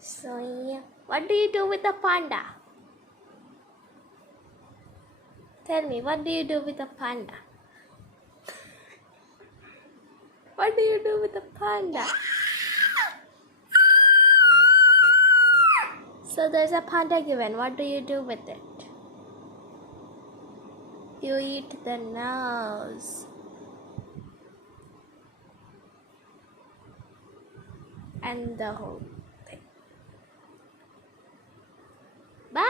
So yeah, what do you do with the panda? Tell me, what do you do with the panda? What do you do with the panda? So there's a panda given. What do you do with it? You eat the nose and the whole thing. Bye!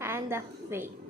And the feet.